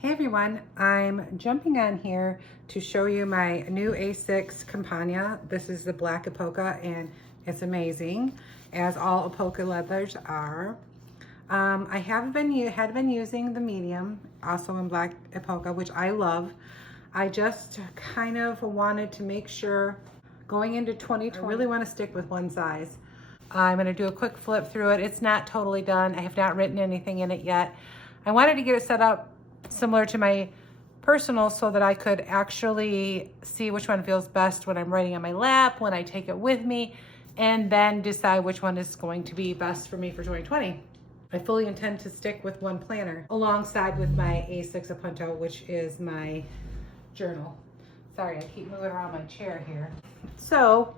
Hey everyone, I'm jumping on here to show you my new A6 Compagna. This is the black Apoca and it's amazing, as all Apoca leathers are. I had been using the medium, also in black Apoca, which I love. I just kind of wanted to make sure going into 2020, I really want to stick with one size. I'm going to do a quick flip through it. It's not totally done. I have not written anything in it yet. I wanted to get it set up similar to my personal so that I could actually see which one feels best when I'm writing on my lap, when I take it with me, and then decide which one is going to be best for me for 2020. I fully intend to stick with one planner alongside with my A6 Apunto, which is my journal. Sorry, I keep moving around my chair here. So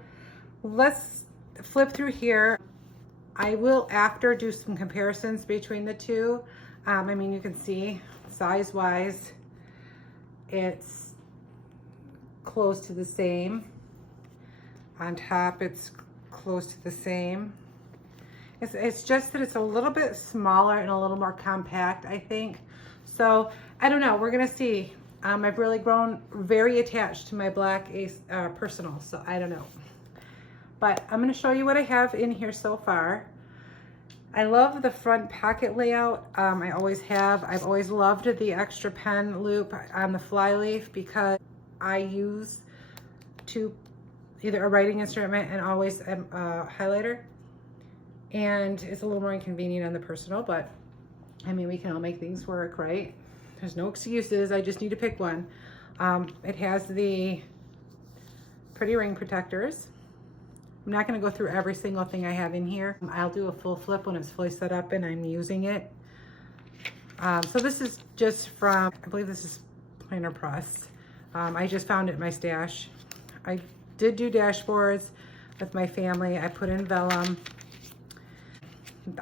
let's flip through here. I will after do some comparisons between the two. I mean, you can see size wise, it's close to the same. On top, it's close to the same. It's just that it's a little bit smaller and a little more compact, I think. So I don't know, we're gonna see. I've really grown very attached to my black personal, so I don't know. But I'm gonna show you what I have in here so far. I love the front pocket layout. I always have. I've always loved the extra pen loop on the flyleaf because I use either a writing instrument and always a highlighter. And it's a little more inconvenient on the personal, but I mean, we can all make things work, right? There's no excuses. I just need to pick one. It has the pretty ring protectors. I'm not going to go through every single thing I have in here. I'll do a full flip when it's fully set up and I'm using it. So this is just from, I believe this is Planner Press. I just found it in my stash. I did do dashboards with my family. I put in vellum.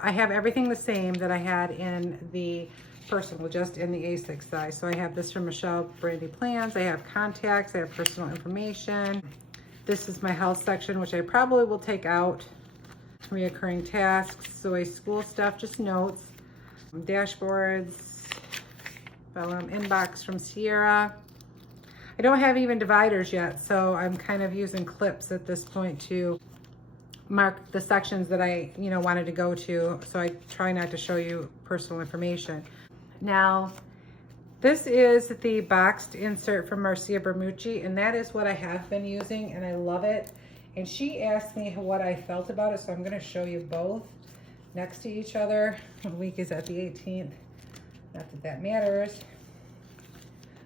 I have everything the same that I had in the personal, just in the A6 size. So I have this from Michelle Brandy Plans. I have contacts. I have personal information. This is my health section, which I probably will take out. Reoccurring tasks, so school stuff, just notes. Dashboards, vellum inbox from Sierra. I don't have even dividers yet, so I'm kind of using clips at this point to mark the sections that I wanted to go to, so I try not to show you personal information. Now, this is the boxed insert from Marcia Bermucci, and that is what I have been using, and I love it. And she asked me what I felt about it, so I'm going to show you both next to each other. What week is that? The 18th. Not that that matters.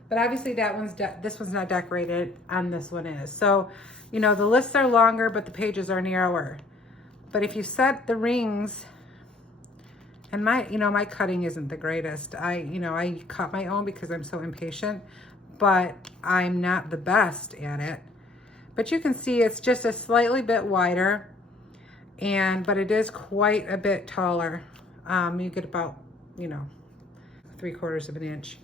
But obviously this one's not decorated, and this one is. So, the lists are longer, but the pages are narrower. But if you set the rings, and my cutting isn't the greatest. I cut my own because I'm so impatient, but I'm not the best at it. But you can see it's just a slightly bit wider, but it is quite a bit taller. You get about, 3/4 of an inch.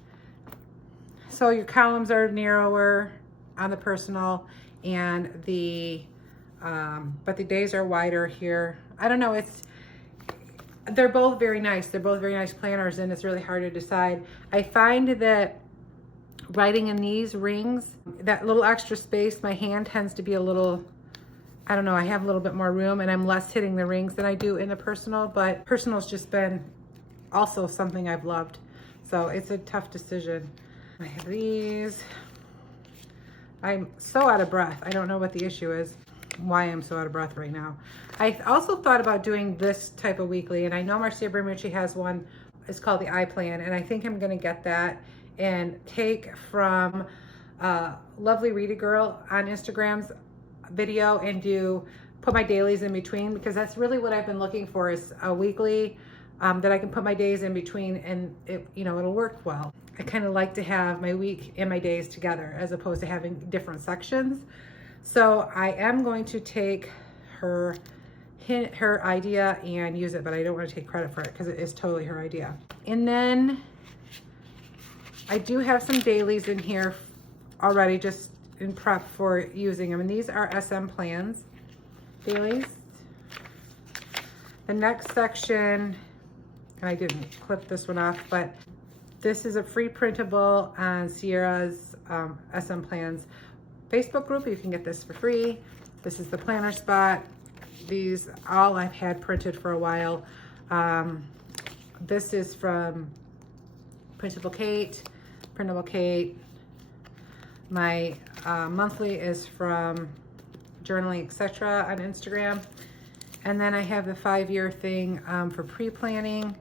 So your columns are narrower on the personal, and but the days are wider here. I don't know, they're both very nice. They're both very nice planners, and it's really hard to decide. I find that writing in these rings, that little extra space, my hand tends to be a little, I don't know, I have a little bit more room and I'm less hitting the rings than I do in the personal, but personal's just been also something I've loved. So it's a tough decision. I have these. I'm so out of breath. I don't know what the issue is, why I'm so out of breath right now. I also thought about doing this type of weekly, and I know Marcia Bermucci has one. It's called the I Plan, and I think I'm going to get that and take from Lovely Read a Girl on Instagram's video and put my dailies in between, because that's really what I've been looking for, is a weekly that I can put my days in between, and it'll work well. I kind of like to have my week and my days together as opposed to having different sections. So I am going to take her idea and use it, but I don't want to take credit for it because it is totally her idea. And then I do have some dailies in here already, just in prep for using them. And these are SM Plans dailies. The next section, and I didn't clip this one off, but This is a free printable on Sierra's SM Plans Facebook group. You can get this for free. This is the planner spot. These all I've had printed for a while. This is from Printable Kate, Printable Kate. My monthly is from Journaling Etc. on Instagram. And then I have the 5-year thing for pre-planning.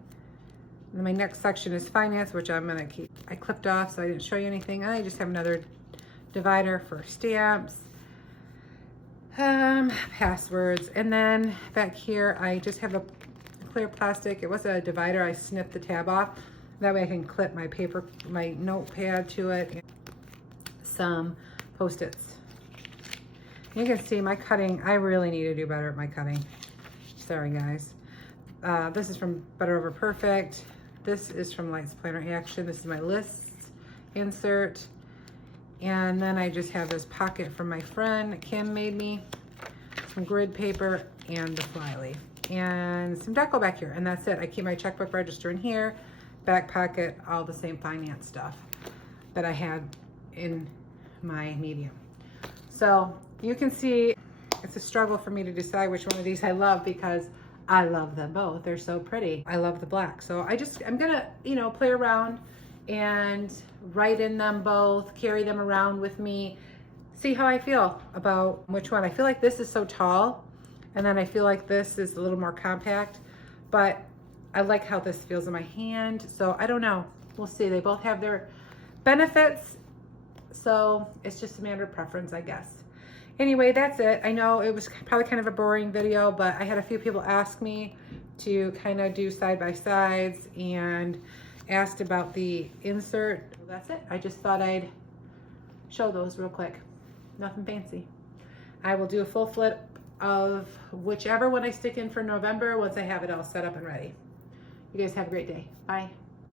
And my next section is finance, which I'm gonna keep. I clipped off so I didn't show you anything. I just have another divider for stamps, passwords. And then back here, I just have a clear plastic. It was a divider. I snipped the tab off. That way I can clip my paper, my notepad to it. Some Post-its. You can see my cutting. I really need to do better at my cutting. Sorry, guys. This is from Better Over Perfect. This is from Lights Planner Action. This is my list insert. And then I just have this pocket from my friend Kim made me. Some grid paper and the flyleaf. And some deco back here. And that's it. I keep my checkbook register in here. Back pocket, all the same finance stuff that I had in my medium. So you can see it's a struggle for me to decide which one of these I love because I love them both. They're so pretty. I love the black. So I'm gonna, play around and write in them both, carry them around with me, see how I feel about which one. I feel like this is so tall, and then I feel like this is a little more compact, but I like how this feels in my hand. So I don't know, we'll see. They both have their benefits. So it's just a matter of preference, I guess. Anyway, that's it. I know it was probably kind of a boring video, but I had a few people ask me to kind of do side-by-sides and asked about the insert. That's it. I just thought I'd show those real quick. Nothing fancy. I will do a full flip of whichever one I stick in for November once I have it all set up and ready. You guys have a great day. Bye.